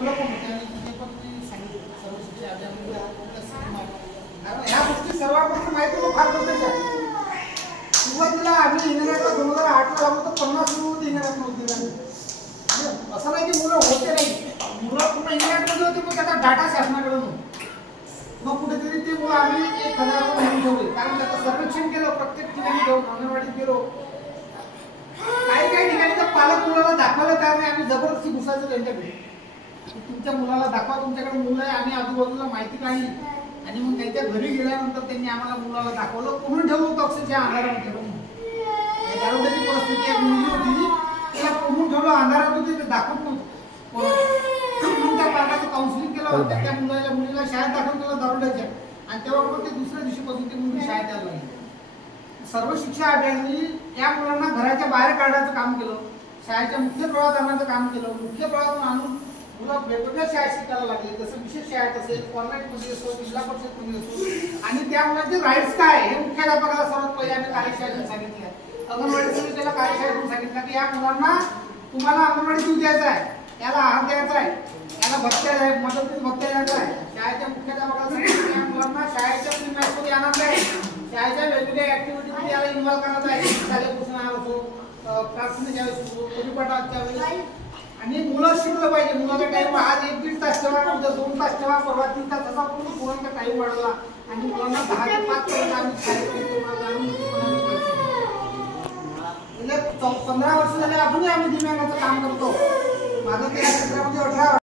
मुलं पण होते आणि तिथे पण मी सांगितलं सर्व शिक्षा अभियान कारण ह्या गोष्टी सर्वांना माहिती होतं फार गरजेचं आहे. सुरुवातीला आम्ही इंजिनिअरला 2008 ला लागलो तर 50 मुलं इंजिनिअर नव्हते. असं नाही की मुलं होते नाही, मुलं पूर्ण इंजिनिअरमध्ये होते पण त्याचा डाटा शासनाकडे नव्हता. मग कुठेतरी ते मुलं आम्ही 1000 म्हणून ठेवले कारण त्याचं सर्वेक्षण केलं, प्रत्येक ठिकाणी जाऊन अंगणवाडीत गेलो. काही ठिकाणी तर पालक मुलाला दाखवायला तयार नाही, आम्ही जबरदस्ती घुसायचो त्यांच्याकडे. तुमच्या मुलाला दाखवा, तुमच्याकडे मुलं आहे. आम्ही आजूबाजूला माहिती काढली आणि मग त्यांच्या घरी गेल्यानंतर त्यांनी आम्हाला मुलाला दाखवलं. कोणून ठेवलं होतं अक्षरशः अंधारामध्ये. त्याची परिस्थिती एक मुलगी होती, तिला कोणून ठेवलं अंधारात होती, ते दाखवत नव्हतं. मग त्या पालकाचं काउन्सिलिंग केलं, त्या मुलीला शाळेत दाखल केलं दारुड्याच्या आणि तेव्हा पण ते दुसऱ्या दिवशीपासून ती मुलगी शाळेत यायला लागली. सर्व शिक्षा अभियानाने या मुलांना घराच्या बाहेर काढण्याचं काम केलं, शाळेच्या मुख्य प्रवाहात आणण्याचं काम केलं. मुख्य प्रवाहातून आणून मुलं वेगवेगळ्या शाळेत शिकायला लागले, जसं विशेष शाळेत असेल, कॉन्व्हेंटमध्ये असो, जिल्हा परिषदमध्ये असो. आणि त्या मुलांचे राईट्स काय हे मुख्याध्यापकाला सर्वात पहिले आम्ही कार्यशाळेतून सांगितले. अंगणवाडी त्याला कार्यशाळेतून सांगितलं की या मुलांना तुम्हाला अंगणवाडी जीव द्यायचा आहे, याला आहार द्यायचा आहे, याला भत्त्या मदतीने भत्त्या द्यायचा आहे. शाळेच्या मुख्याध्यापकाला सांगितलं या मुलांना शाळेच्या प्रीमॅचमध्ये आणायचं आहे, शाळेच्या वेगवेगळ्या ऍक्टिव्हिटीमध्ये याला इन्व्हॉल्व करायचं आहे. शालेय असो, प्रार्थनेच्या वेळेस असो, परिपाठाच्या वेळेस. आणि मुलं शिकलं पाहिजे. मुलाचा टाइम आज 1-1.5 तास ठेवा, उद्या 2 तास ठेवा, परवा 3 तास, असा पूर्ण मुलांचा टाइम वाढवला आणि मुलांना 10 ते 5 पर्यंत आम्ही शाळेत 15 वर्ष झाले अजूनही आम्ही दिव्यांगाचं काम करतो. माझं त्या क्षेत्रामध्ये 18